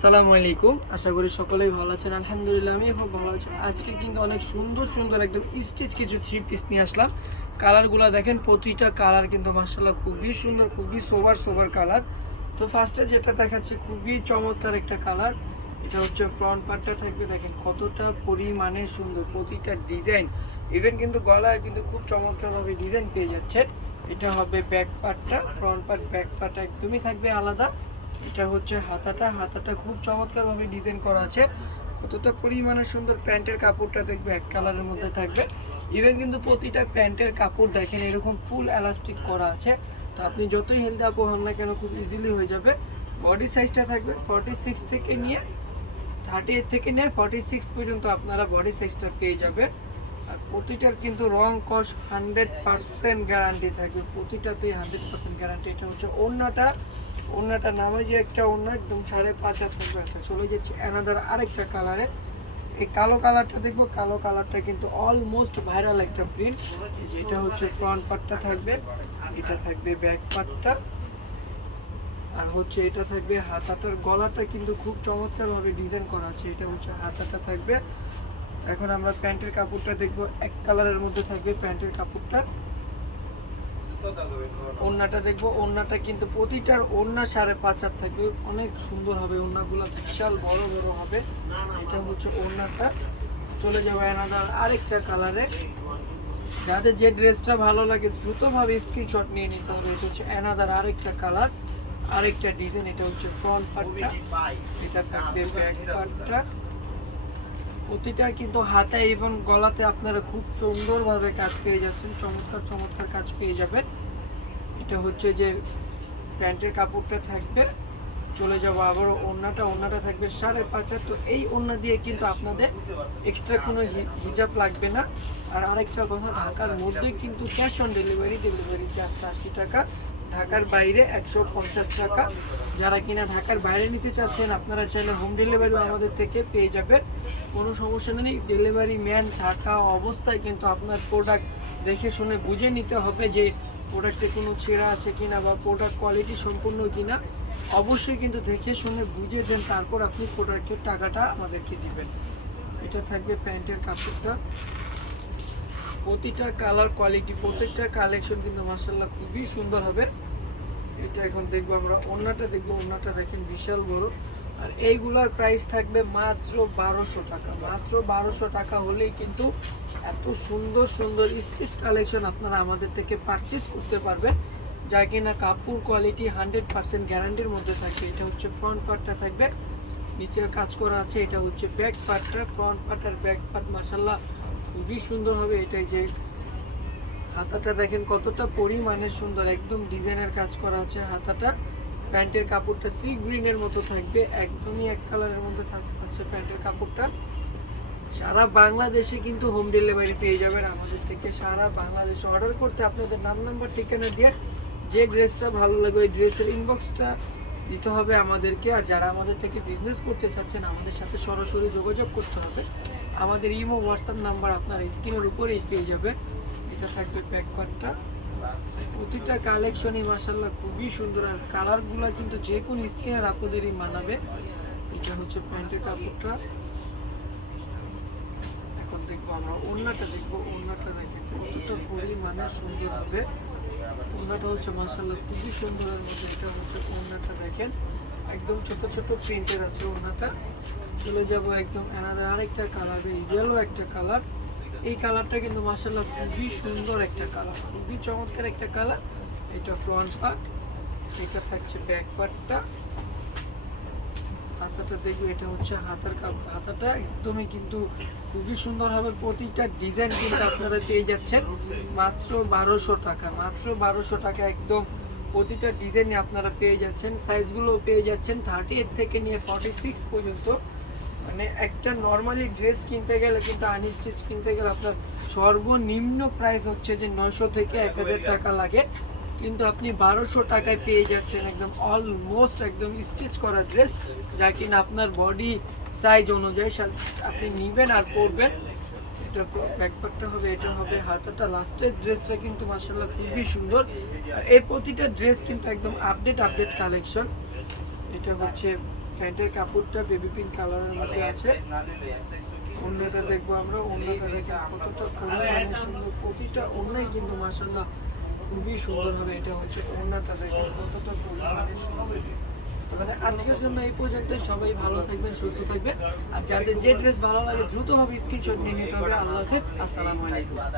আসসালামু আলাইকুম। আশা করি সকলেই ভালো আছেন। আলহামদুলিল্লাহ আমি খুব ভালো আছি। আজকে কিন্তু অনেক সুন্দর সুন্দর একদম স্টিচ কিছু থ্রি পিস নিয়ে আসলাম। কালারগুলো দেখেন, প্রতিটা কালার কিন্তু মাশাআল্লাহ খুবই সুন্দর, খুবই সোবার সোবার কালার। তো ফার্স্টে যেটা দেখাচ্ছি খুবই চমৎকার একটা কালার। এটা হচ্ছে ফ্রন্ট পার্টটা থাকবে, দেখেন কতটা পরিমাণে সুন্দর, প্রতিটা ডিজাইন ইভেন কিন্তু গলায় কিন্তু খুব চমৎকারভাবে ডিজাইন পেয়ে যাচ্ছে। এটা হবে ব্যাক পার্টটা, ফ্রন্ট পার্ট ব্যাক পার্ট একদমই থাকবে আলাদা। এটা হচ্ছে হাতাটা, হাতাটা খুব চমৎকারভাবে ডিজাইন করা আছে। কতটা পরিমাণে সুন্দর, প্যান্টের কাপড়টা দেখবে এক কালারের মধ্যে থাকবে। ইভেন কিন্তু প্রতিটা প্যান্টের কাপড় দেখেন এরকম ফুল এলাস্টিক করা আছে। তো আপনি যতই হেলদি আপু হন না কেন খুব ইজিলি হয়ে যাবে। বডি সাইজটা থাকবে 46 থেকে নিয়ে 38 থেকে নিয়ে 46 পর্যন্ত আপনারা বডি সাইজটা পেয়ে যাবে। আর প্রতিটার কিন্তু রং কস 100% গ্যারান্টি থাকবে, প্রতিটাতেই 100% গ্যারান্টি। এটা হচ্ছে ওড়নাটা, ওড়নাটা নামে যে একটা ওড়না একদম 5.5 হাত থাকবে। আচ্ছা চলে যাচ্ছে অ্যানাদার আরেকটা কালারে। এই কালো কালারটা দেখবো, কালো কালারটা কিন্তু অলমোস্ট ভাইরাল একটা প্রিন্ট। এটা হচ্ছে ফ্রন্ট পার্টটা থাকবে, এটা থাকবে ব্যাক পার্টটা, আর হচ্ছে এটা থাকবে হাতাটার গলাটা কিন্তু খুব চমৎকারভাবে ডিজাইন করা আছে। এটা হচ্ছে হাতাটা থাকবে। এখন আমরা প্যান্টের কাপড়টা দেখবো, এক কালারের মধ্যে থাকবে প্যান্টের কাপড়টা। ওড়নাটা দেখবো, ওড়নাটা কিন্তু প্রতিটার ওড়না 5.5 হাত থাকবে, অনেক সুন্দর হবে ওড়নাগুলো, বিশাল বড় বড় হবে। এটা হচ্ছে ওড়নাটা। চলে যাবো অ্যানাদার আরেকটা কালারে। যাদের যে ড্রেসটা ভালো লাগে দ্রুতভাবে স্ক্রিনশট নিয়ে নিতে হবে। এটা হচ্ছে অ্যানাদার আরেকটা কালার, আরেকটা ডিজাইন। এটা হচ্ছে ফ্রন্ট পার্টটা, এটা থাকবে ব্যাক পার্টটা। প্রতিটা কিন্তু হাতে এবং গলাতে আপনারা খুব সুন্দরভাবে কাজ পেয়ে যাচ্ছেন, চমৎকার চমৎকার কাজ পেয়ে যাবেন। এটা হচ্ছে যে প্যান্টের কাপড়টা থাকবে। চলে যাব আবারও ওড়নাটা, ওড়নাটা থাকবে 5.5 হাত। তো এই ওড়না দিয়ে কিন্তু আপনাদের এক্সট্রা কোনো হিজাব লাগবে না। আর আরেকটা কথা, ঢাকার মধ্যে কিন্তু cash on delivery, delivery charge 80 টাকা, ঢাকার বাইরে 150 টাকা। যারা কিনা ঢাকার বাইরে নিতে চাচ্ছেন আপনারা চাইলে হোম ডেলিভারিও আমাদের থেকে পেয়ে যাবেন, কোনো সমস্যা নেই। ডেলিভারি ম্যান থাকা অবস্থায় কিন্তু আপনার প্রোডাক্ট দেখে শুনে বুঝে নিতে হবে যে প্রোডাক্টে কোনো ছেঁড়া আছে কিনা বা প্রোডাক্ট কোয়ালিটি সম্পূর্ণ কিনা। অবশ্যই কিন্তু দেখে শুনে বুঝে দেন, তারপর আপনি প্রোডাক্টের টাকাটা আমাদেরকে দিবেন। এটা থাকবে প্যান্টের কাপড়টা। প্রতিটা কালার কোয়ালিটি, প্রত্যেকটা কালেকশন কিন্তু মাশাআল্লাহ খুবই সুন্দর হবে। এটা এখন দেখবো আমরা ওড়নাটা দেখবো, ওড়নাটা দেখেন বিশাল বড়। আর এইগুলার প্রাইস থাকবে মাত্র 1200 টাকা, মাত্র 1200 টাকা হলেই কিন্তু এত সুন্দর সুন্দর স্টিচ কালেকশন আপনারা আমাদের থেকে পারচেজ করতে পারবেন, যা কিনা কাপড় কোয়ালিটি 100% গ্যারান্টির মধ্যে থাকবে। এটা হচ্ছে ফ্রন্ট পার্টটা থাকবে, নিচে কাজ করা আছে। এটা হচ্ছে ব্যাক পার্টটা, ফ্রন্ট পার্ট আর ব্যাক পার্ট মাশাআল্লাহ খুবই সুন্দর হবে। এটাই যে হাতাটা দেখেন কতটা পরিমাণে সুন্দর, একদম ডিজাইনের কাজ করা আছে হাতাটা। প্যান্টের কাপড়টা সি গ্রিনের মতো থাকবে, একদমই এক কালারের মধ্যে থাকছে প্যান্টের কাপড়টা। সারা বাংলাদেশে কিন্তু হোম ডেলিভারি পেয়ে যাবেন আমাদের থেকে, সারা বাংলাদেশে। অর্ডার করতে আপনাদের নাম নাম্বার ঠিকানা দিয়ে যে ড্রেসটা ভালো লাগে ওই ড্রেসের ইনবক্সটা দিতে হবে আমাদেরকে। আর যারা আমাদের থেকে বিজনেস করতে চাচ্ছেন আমাদের সাথে সরাসরি যোগাযোগ করতে হবে। আমাদের ইমো হোয়াটসঅ্যাপ নাম্বার আপনার স্ক্রিনের উপরেই পেয়ে যাবে। এটা থাকবে ব্যাক পার্টটা। প্রতিটা কালেকশনই মাশাআল্লাহ খুবই সুন্দর, আর কালারগুলো কিন্তু যে কোনো স্কিনের আপনাদেরই মানাবে। এটা হচ্ছে প্যান্টের কাপড়টা। এখন দেখবো আমরা ওড়নাটা দেখবো, ওড়নাটা দেখেন কতটা পরিমাণে সুন্দর হবে। ওড়নাটা হচ্ছে মাশাআল্লাহ খুবই সুন্দরের মধ্যে। এটা হচ্ছে ওড়নাটা দেখেন একদম ছোট ছোট প্রিন্টের আছে ওড়নাটা। চলে যাব একদম অ্যানাদার আরেকটা কালারে, ইয়েলো একটা কালার। এই কালারটা কিন্তু মাশাআল্লাহ খুবই সুন্দর একটা কালার, খুবই চমৎকার একটা কালার। এটা ফ্রন্ট পার্ট, এটা থাকছে ব্যাক পার্টটা। হাতাটা দেখবে, এটা হচ্ছে হাতার হাতাটা একদমই কিন্তু খুবই সুন্দর হবে। প্রতিটা ডিজাইন কিন্তু আপনারা পেয়ে যাচ্ছেন মাত্র 1200 টাকা, মাত্র 1200 টাকা একদম। প্রতিটা ডিজাইনে আপনারা পেয়ে যাচ্ছেন, সাইজগুলো পেয়ে যাচ্ছেন 38 থেকে নিয়ে 46 পর্যন্ত। মানে একটা নর্মালি ড্রেস কিনতে গেলে কিন্তু আনস্টিচ কিনতে গেলে আপনার সর্বনিম্ন প্রাইস হচ্ছে যে 900 থেকে 1000 টাকা লাগে, কিন্তু আপনি 1200 টাকায় পেয়ে যাচ্ছেন একদম অলমোস্ট একদম স্টিচ করা ড্রেস, যা কিনা আপনার বডি সাইজ অনুযায়ী আপনি নেবেন আর পরবেন। এটা ব্যাকপার্টটা হবে, এটা হবে হাতাটা। লাস্টের ড্রেসটা কিন্তু মাশাআল্লাহ খুবই সুন্দর। আর এই প্রতিটা ড্রেস কিন্তু একদম আপডেট কালেকশন। এটা হচ্ছে প্যান্টের কাপড়টা বেবি পিঙ্ক কালারের মধ্যে আছে। ওড়নাটা দেখবো আমরা, ওড়নাটা দেখে কতটা পরিমাণে সুন্দর, প্রতিটা ওড়নাই কিন্তু মাশাআল্লাহ খুবই সুন্দর হবে। এটা হচ্ছে ওড়নাটা দেখুন কতটা পরিমাণে সুন্দর। তো মানে আজকের জন্য এই পর্যন্ত, সবাই ভালো থাকবেন, সুস্থ থাকবেন। আর যাদের যে ড্রেস ভালো লাগে দ্রুত হবে স্ক্রিনশট নিয়ে নিতে হবে। আল্লাহ হাফেজ, আসসালামু আলাইকুম।